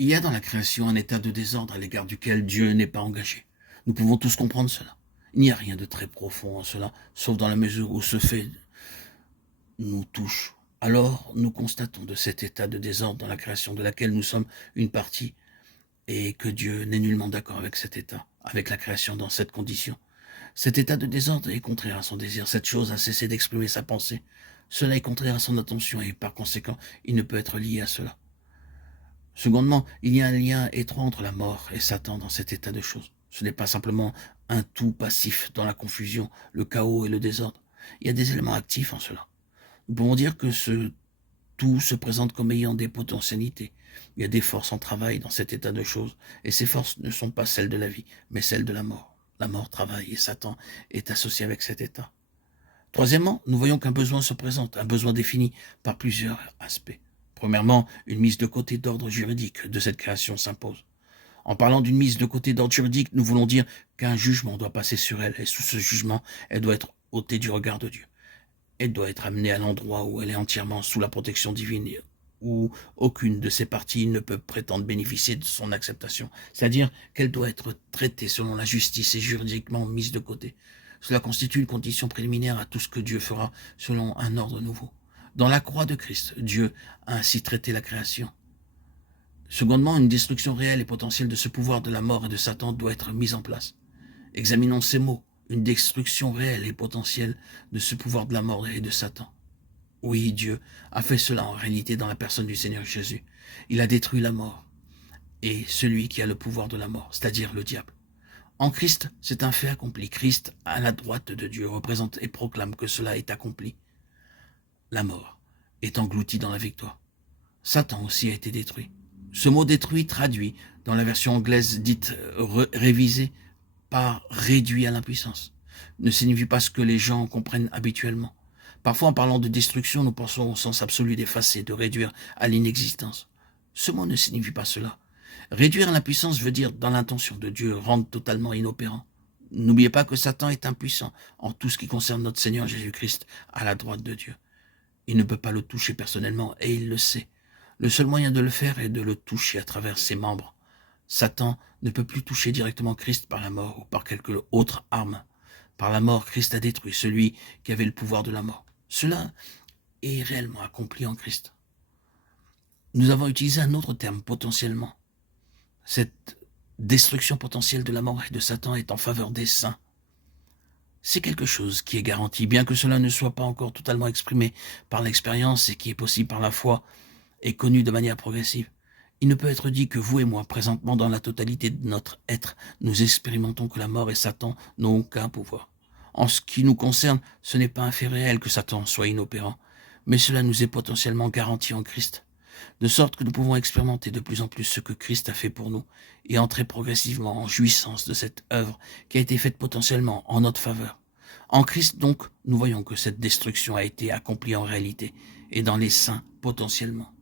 Il y a dans la création un état de désordre à l'égard duquel Dieu n'est pas engagé. Nous pouvons tous comprendre cela. Il n'y a rien de très profond en cela, sauf dans la mesure où ce fait nous touche. Alors nous constatons de cet état de désordre dans la création de laquelle nous sommes une partie, et que Dieu n'est nullement d'accord avec cet état, avec la création dans cette condition. Cet état de désordre est contraire à son désir. Cette chose a cessé d'exprimer sa pensée. Cela est contraire à son attention et par conséquent, il ne peut être lié à cela. Secondement, il y a un lien étroit entre la mort et Satan dans cet état de choses. Ce n'est pas simplement un tout passif dans la confusion, le chaos et le désordre. Il y a des éléments actifs en cela. Nous pouvons dire que ce tout se présente comme ayant des potentialités. Il y a des forces en travail dans cet état de choses, et ces forces ne sont pas celles de la vie, mais celles de la mort. La mort travaille et Satan est associé avec cet état. Troisièmement, nous voyons qu'un besoin se présente, un besoin défini par plusieurs aspects. Premièrement, une mise de côté d'ordre juridique de cette création s'impose. En parlant d'une mise de côté d'ordre juridique, nous voulons dire qu'un jugement doit passer sur elle, et sous ce jugement, elle doit être ôtée du regard de Dieu. Elle doit être amenée à l'endroit où elle est entièrement sous la protection divine, où aucune de ses parties ne peut prétendre bénéficier de son acceptation. C'est-à-dire qu'elle doit être traitée selon la justice et juridiquement mise de côté. Cela constitue une condition préliminaire à tout ce que Dieu fera selon un ordre nouveau. Dans la croix de Christ, Dieu a ainsi traité la création. Secondement, une destruction réelle et potentielle de ce pouvoir de la mort et de Satan doit être mise en place. Examinons ces mots. Une destruction réelle et potentielle de ce pouvoir de la mort et de Satan. Oui, Dieu a fait cela en réalité dans la personne du Seigneur Jésus. Il a détruit la mort et celui qui a le pouvoir de la mort, c'est-à-dire le diable. En Christ, c'est un fait accompli. Christ, à la droite de Dieu, représente et proclame que cela est accompli. La mort est engloutie dans la victoire. Satan aussi a été détruit. Ce mot détruit traduit dans la version anglaise dite révisée par réduit à l'impuissance ne signifie pas ce que les gens comprennent habituellement. Parfois, en parlant de destruction, nous pensons au sens absolu d'effacer, de réduire à l'inexistence. Ce mot ne signifie pas cela. Réduire à l'impuissance veut dire, dans l'intention de Dieu, rendre totalement inopérant. N'oubliez pas que Satan est impuissant en tout ce qui concerne notre Seigneur Jésus-Christ à la droite de Dieu. Il ne peut pas le toucher personnellement et il le sait. Le seul moyen de le faire est de le toucher à travers ses membres. Satan ne peut plus toucher directement Christ par la mort ou par quelque autre arme. Par la mort, Christ a détruit celui qui avait le pouvoir de la mort. Cela est réellement accompli en Christ. Nous avons utilisé un autre terme, potentiellement. Cette destruction potentielle de la mort et de Satan est en faveur des saints. C'est quelque chose qui est garanti, bien que cela ne soit pas encore totalement exprimé par l'expérience et qui est possible par la foi et connu de manière progressive. Il ne peut être dit que vous et moi, présentement dans la totalité de notre être, nous expérimentons que la mort et Satan n'ont aucun pouvoir. En ce qui nous concerne, ce n'est pas un fait réel que Satan soit inopérant, mais cela nous est potentiellement garanti en Christ, de sorte que nous pouvons expérimenter de plus en plus ce que Christ a fait pour nous et entrer progressivement en jouissance de cette œuvre qui a été faite potentiellement en notre faveur. En Christ donc, nous voyons que cette destruction a été accomplie en réalité et dans les saints potentiellement.